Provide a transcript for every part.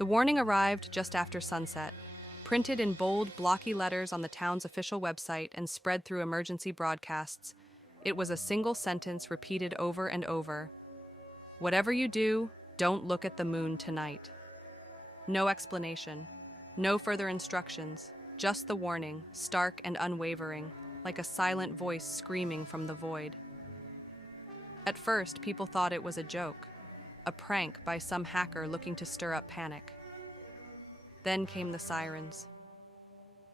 The warning arrived just after sunset, printed in bold, blocky letters on the town's official website and spread through emergency broadcasts. It was a single sentence repeated over and over. Whatever you do, don't look at the moon tonight. No explanation, no further instructions, just the warning, stark and unwavering, like a silent voice screaming from the void. At first, people thought it was a joke, a prank by some hacker looking to stir up panic. Then came the sirens.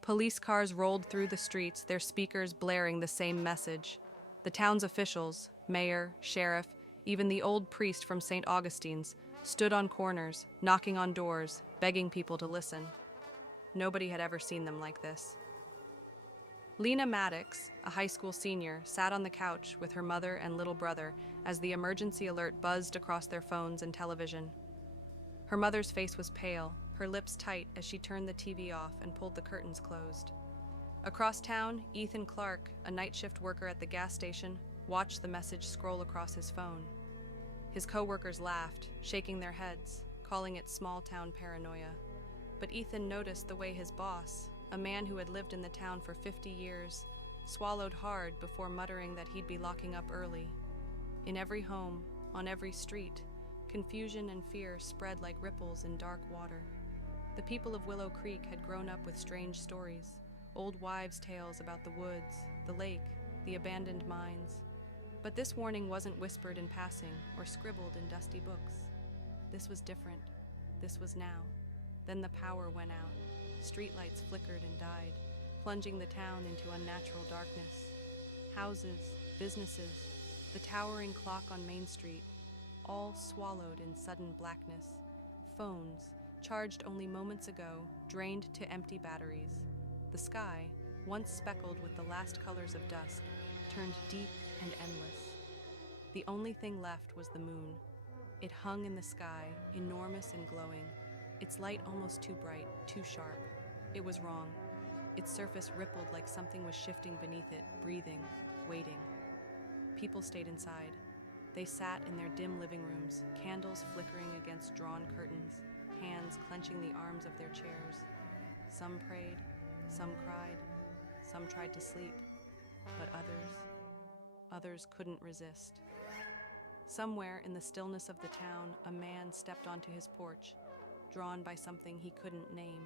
Police cars rolled through the streets, their speakers blaring the same message. The town's officials, mayor, sheriff, even the old priest from St. Augustine's, stood on corners, knocking on doors, begging people to listen. Nobody had ever seen them like this. Lena Maddox, a high school senior, sat on the couch with her mother and little brother as the emergency alert buzzed across their phones and television. Her mother's face was pale, her lips tight as she turned the TV off and pulled the curtains closed. Across town, Ethan Clark, a night shift worker at the gas station, watched the message scroll across his phone. His co-workers laughed, shaking their heads, calling it small-town paranoia. But Ethan noticed the way his boss, a man who had lived in the town for 50 years, swallowed hard before muttering that he'd be locking up early. In every home, on every street, confusion and fear spread like ripples in dark water. The people of Willow Creek had grown up with strange stories, old wives' tales about the woods, the lake, the abandoned mines. But this warning wasn't whispered in passing or scribbled in dusty books. This was different. This was now. Then the power went out. Streetlights flickered and died, plunging the town into unnatural darkness. Houses, businesses, the towering clock on Main Street, all swallowed in sudden blackness. Phones, charged only moments ago, drained to empty batteries. The sky, once speckled with the last colors of dusk, turned deep and endless. The only thing left was the moon. It hung in the sky, enormous and glowing, its light almost too bright, too sharp. It was wrong. Its surface rippled like something was shifting beneath it, breathing, waiting. People stayed inside. They sat in their dim living rooms, candles flickering against drawn curtains, hands clenching the arms of their chairs. Some prayed, some cried, some tried to sleep, but others couldn't resist. Somewhere in the stillness of the town, a man stepped onto his porch, drawn by something he couldn't name.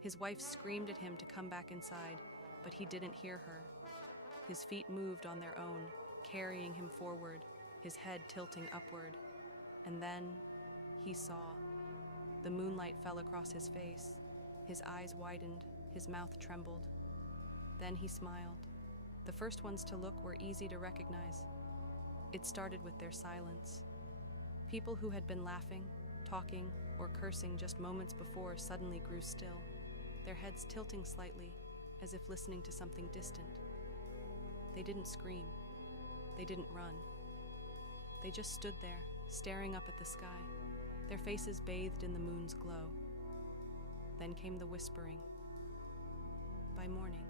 His wife screamed at him to come back inside, but he didn't hear her. His feet moved on their own, carrying him forward, his head tilting upward. And then he saw. The moonlight fell across his face. His eyes widened, his mouth trembled. Then he smiled. The first ones to look were easy to recognize. It started with their silence. People who had been laughing, talking, or cursing just moments before suddenly grew still, their heads tilting slightly, as if listening to something distant. They didn't scream. They didn't run. They just stood there, staring up at the sky, their faces bathed in the moon's glow. Then came the whispering. By morning,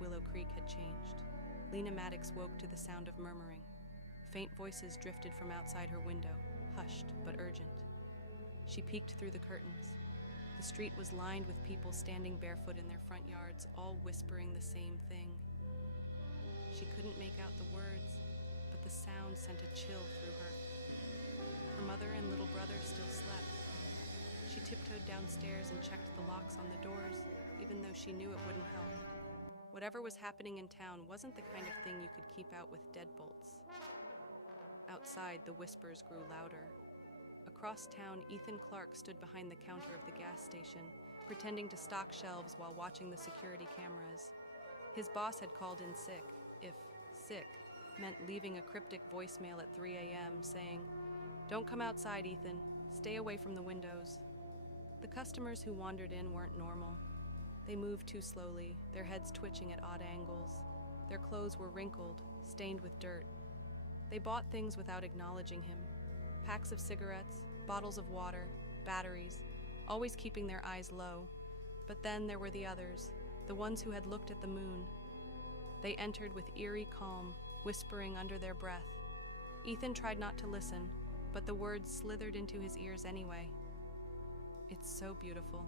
Willow Creek had changed. Lena Maddox woke to the sound of murmuring. Faint voices drifted from outside her window, hushed but urgent. She peeked through the curtains. The street was lined with people standing barefoot in their front yards, all whispering the same thing. She couldn't make out the words, but the sound sent a chill through her. Her mother and little brother still slept. She tiptoed downstairs and checked the locks on the doors, even though she knew it wouldn't help. Whatever was happening in town wasn't the kind of thing you could keep out with deadbolts. Outside, the whispers grew louder. Across town, Ethan Clark stood behind the counter of the gas station, pretending to stock shelves while watching the security cameras. His boss had called in sick, if sick meant leaving a cryptic voicemail at 3 a.m. saying, "Don't come outside, Ethan. Stay away from the windows." The customers who wandered in weren't normal. They moved too slowly, their heads twitching at odd angles. Their clothes were wrinkled, stained with dirt. They bought things without acknowledging him. Packs of cigarettes, bottles of water, batteries, always keeping their eyes low. But then there were the others, the ones who had looked at the moon. They entered with eerie calm, whispering under their breath. Ethan tried not to listen, but the words slithered into his ears anyway. It's so beautiful.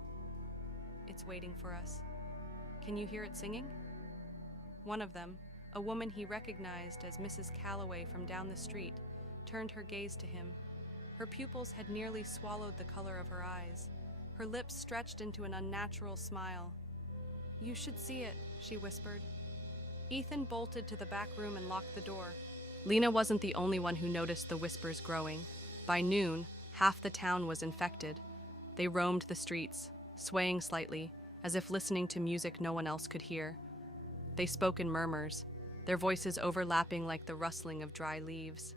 It's waiting for us. Can you hear it singing? One of them, a woman he recognized as Mrs. Calloway from down the street, turned her gaze to him. Her pupils had nearly swallowed the color of her eyes. Her lips stretched into an unnatural smile. "You should see it," she whispered. Ethan bolted to the back room and locked the door. Lena wasn't the only one who noticed the whispers growing. By noon, half the town was infected. They roamed the streets, swaying slightly, as if listening to music no one else could hear. They spoke in murmurs, their voices overlapping like the rustling of dry leaves.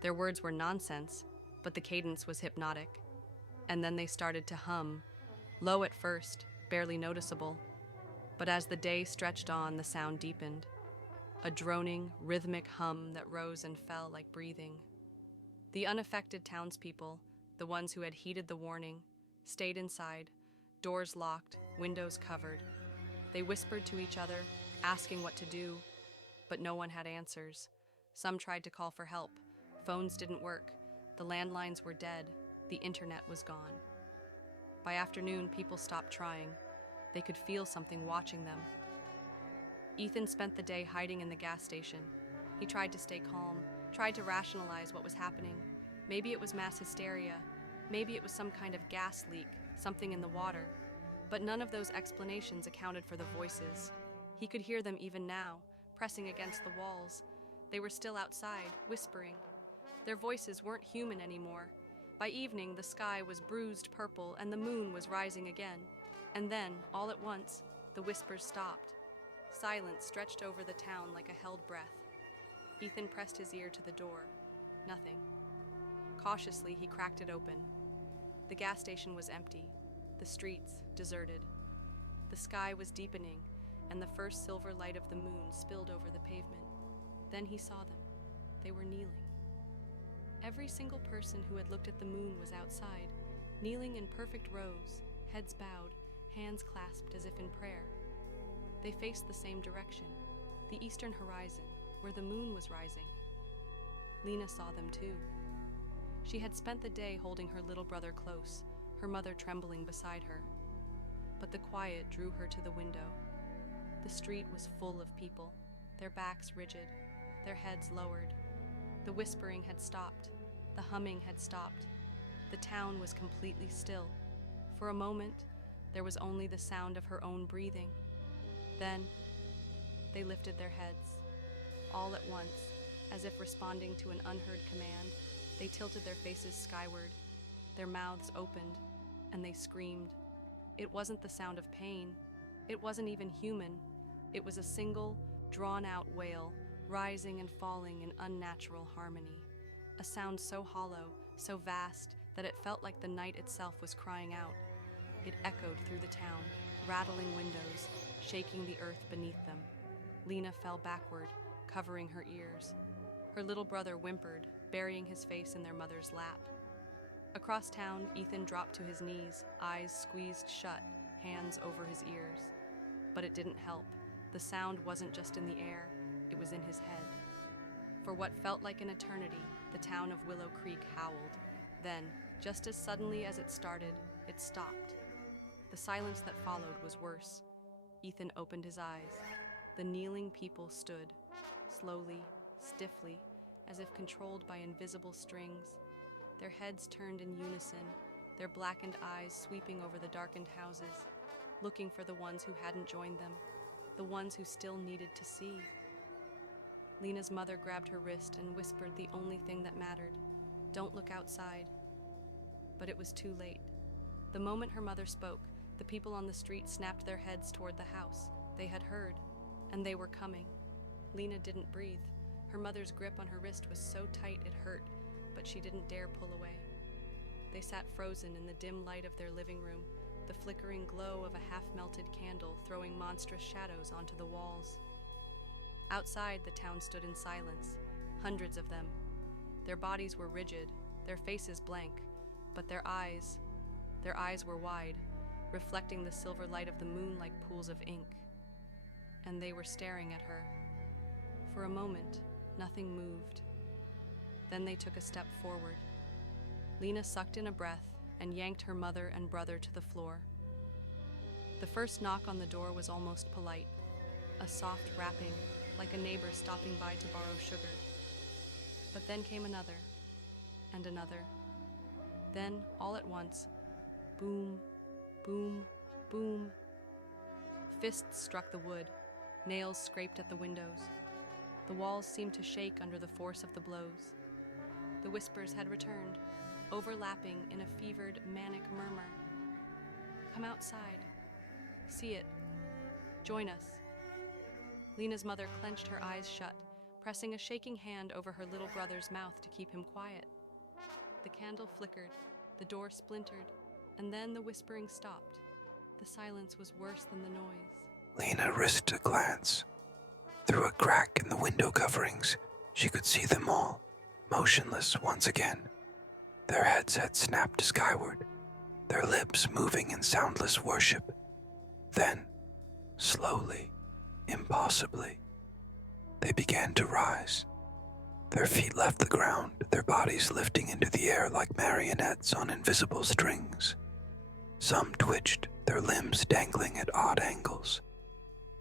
Their words were nonsense, but the cadence was hypnotic. And then they started to hum, low at first, barely noticeable. But as the day stretched on, the sound deepened. A droning, rhythmic hum that rose and fell like breathing. The unaffected townspeople, the ones who had heeded the warning, stayed inside, doors locked, windows covered. They whispered to each other, asking what to do, but no one had answers. Some tried to call for help. Phones didn't work. The landlines were dead. The internet was gone. By afternoon, people stopped trying. They could feel something watching them. Ethan spent the day hiding in the gas station. He tried to stay calm, tried to rationalize what was happening. Maybe it was mass hysteria. Maybe it was some kind of gas leak, something in the water. But none of those explanations accounted for the voices. He could hear them even now, pressing against the walls. They were still outside, whispering. Their voices weren't human anymore. By evening, the sky was bruised purple and the moon was rising again. And then, all at once, the whispers stopped. Silence stretched over the town like a held breath. Ethan pressed his ear to the door. Nothing. Cautiously, he cracked it open. The gas station was empty, the streets deserted. The sky was deepening, and the first silver light of the moon spilled over the pavement. Then he saw them. They were kneeling. Every single person who had looked at the moon was outside, kneeling in perfect rows, heads bowed, hands clasped as if in prayer. They faced the same direction, the eastern horizon, where the moon was rising. Lena saw them too. She had spent the day holding her little brother close, her mother trembling beside her. But the quiet drew her to the window. The street was full of people, their backs rigid, their heads lowered. The whispering had stopped. The humming had stopped. The town was completely still. For a moment, there was only the sound of her own breathing. Then, they lifted their heads. All at once, as if responding to an unheard command, they tilted their faces skyward. Their mouths opened, and they screamed. It wasn't the sound of pain. It wasn't even human. It was a single, drawn-out wail, rising and falling in unnatural harmony. A sound so hollow, so vast, that it felt like the night itself was crying out. It echoed through the town, rattling windows, shaking the earth beneath them. Lena fell backward, covering her ears. Her little brother whimpered, burying his face in their mother's lap. Across town, Ethan dropped to his knees, eyes squeezed shut, hands over his ears. But it didn't help. The sound wasn't just in the air, it was in his head. For what felt like an eternity, the town of Willow Creek howled. Then, just as suddenly as it started, it stopped. The silence that followed was worse. Ethan opened his eyes. The kneeling people stood, slowly, stiffly, as if controlled by invisible strings. Their heads turned in unison, their blackened eyes sweeping over the darkened houses, looking for the ones who hadn't joined them, the ones who still needed to see. Lena's mother grabbed her wrist and whispered the only thing that mattered, "Don't look outside." But it was too late. The moment her mother spoke, the people on the street snapped their heads toward the house. They had heard, and they were coming. Lena didn't breathe. Her mother's grip on her wrist was so tight it hurt, but she didn't dare pull away. They sat frozen in the dim light of their living room, the flickering glow of a half-melted candle throwing monstrous shadows onto the walls. Outside, the town stood in silence, hundreds of them. Their bodies were rigid, their faces blank, but their eyes were wide, reflecting the silver light of the moon like pools of ink. And they were staring at her. For a moment, nothing moved. Then they took a step forward. Lena sucked in a breath, and yanked her mother and brother to the floor. The first knock on the door was almost polite, a soft rapping, like a neighbor stopping by to borrow sugar. But then came another, and another. Then, all at once, boom, boom, boom. Fists struck the wood, nails scraped at the windows. The walls seemed to shake under the force of the blows. The whispers had returned, overlapping in a fevered, manic murmur. Come outside. See it. Join us. Lena's mother clenched her eyes shut, pressing a shaking hand over her little brother's mouth to keep him quiet. The candle flickered, the door splintered, and then the whispering stopped. The silence was worse than the noise. Lena risked a glance. Through a crack in the window coverings, she could see them all, motionless once again. Their heads had snapped skyward, their lips moving in soundless worship. Then, slowly, impossibly, they began to rise. Their feet left the ground, their bodies lifting into the air like marionettes on invisible strings. Some twitched, their limbs dangling at odd angles.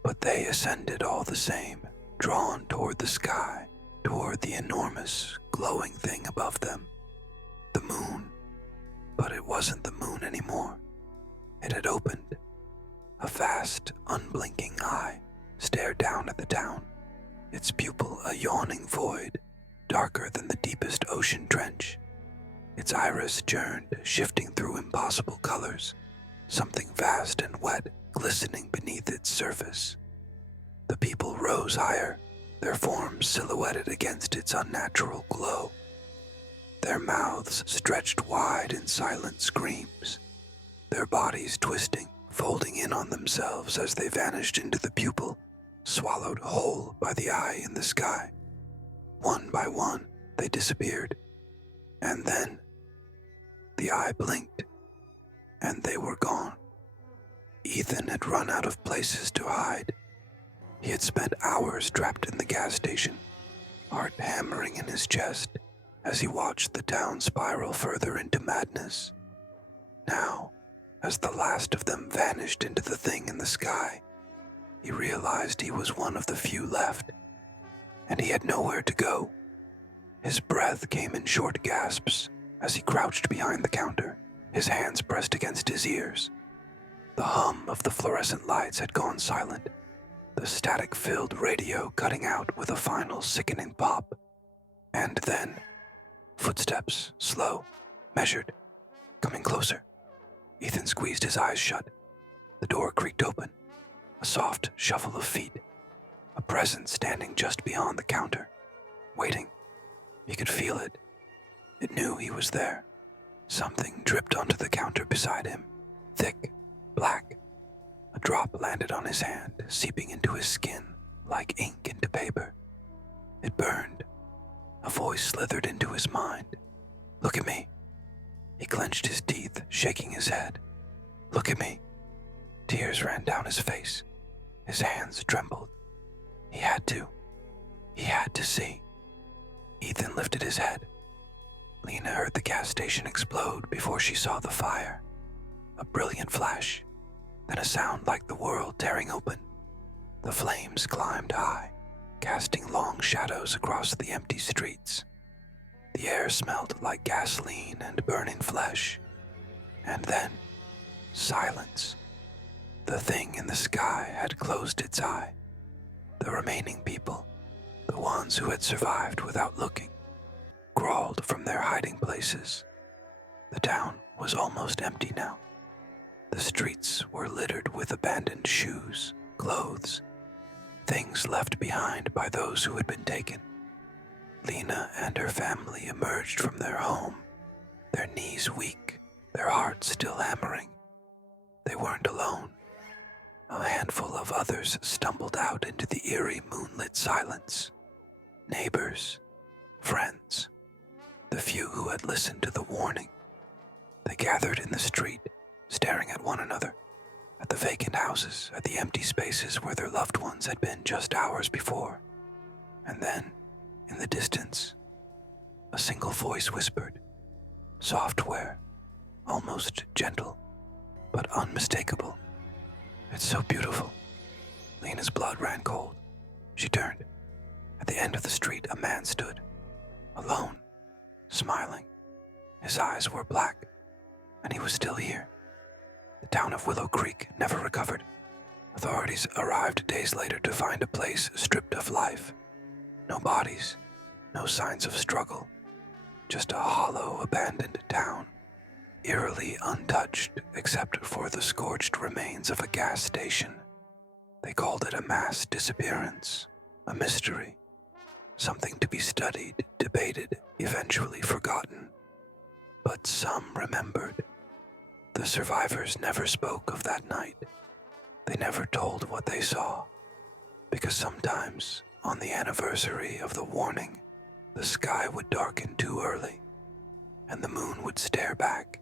But they ascended all the same, drawn toward the sky, toward the enormous, glowing thing above them. The moon. But it wasn't the moon anymore. It had opened. A vast, unblinking eye stared down at the town, its pupil a yawning void, darker than the deepest ocean trench. Its iris churned, shifting through impossible colors, something vast and wet glistening beneath its surface. The people rose higher, their forms silhouetted against its unnatural glow. Their mouths stretched wide in silent screams, their bodies twisting, folding in on themselves as they vanished into the pupil, swallowed whole by the eye in the sky. One by one, they disappeared. And then, the eye blinked, and they were gone. Ethan had run out of places to hide. He had spent hours trapped in the gas station, heart hammering in his chest as he watched the town spiral further into madness. Now, as the last of them vanished into the thing in the sky, he realized he was one of the few left, and he had nowhere to go. His breath came in short gasps as he crouched behind the counter, his hands pressed against his ears. The hum of the fluorescent lights had gone silent, the static-filled radio cutting out with a final sickening pop. And then, footsteps, slow, measured, coming closer. Ethan squeezed his eyes shut. The door creaked open. A soft shuffle of feet. A presence standing just beyond the counter, waiting. He could feel it. It knew he was there. Something dripped onto the counter beside him, thick, black. A drop landed on his hand, seeping into his skin like ink into paper. It burned. A voice slithered into his mind. "Look at me." He clenched his teeth, shaking his head. "Look at me." Tears ran down his face. His hands trembled. He had to. He had to see. Ethan lifted his head. Lena heard the gas station explode before she saw the fire. A brilliant flash, then a sound like the world tearing open. The flames climbed high, casting long shadows across the empty streets. The air smelled like gasoline and burning flesh. And then, silence. The thing in the sky had closed its eye. The remaining people, the ones who had survived without looking, crawled from their hiding places. The town was almost empty now. The streets were littered with abandoned shoes, clothes, things left behind by those who had been taken. Lena and her family emerged from their home, their knees weak, their hearts still hammering. They weren't alone. A handful of others stumbled out into the eerie moonlit silence. Neighbors, friends, the few who had listened to the warning. They gathered in the street, staring at one another, at the vacant houses, at the empty spaces where their loved ones had been just hours before. And then, in the distance, a single voice whispered, "Software, almost gentle, but unmistakable. It's so beautiful. Lena's blood ran cold. She turned. At the end of the street, a man stood, alone, smiling. His eyes were black, and he was still here. The town of Willow Creek never recovered. Authorities arrived days later to find a place stripped of life. No bodies, no signs of struggle, just a hollow, abandoned town, eerily untouched except for the scorched remains of a gas station. They called it a mass disappearance, a mystery, something to be studied, debated, eventually forgotten. But some remembered. The survivors never spoke of that night. They never told what they saw, because sometimes, on the anniversary of the warning, the sky would darken too early, and the moon would stare back,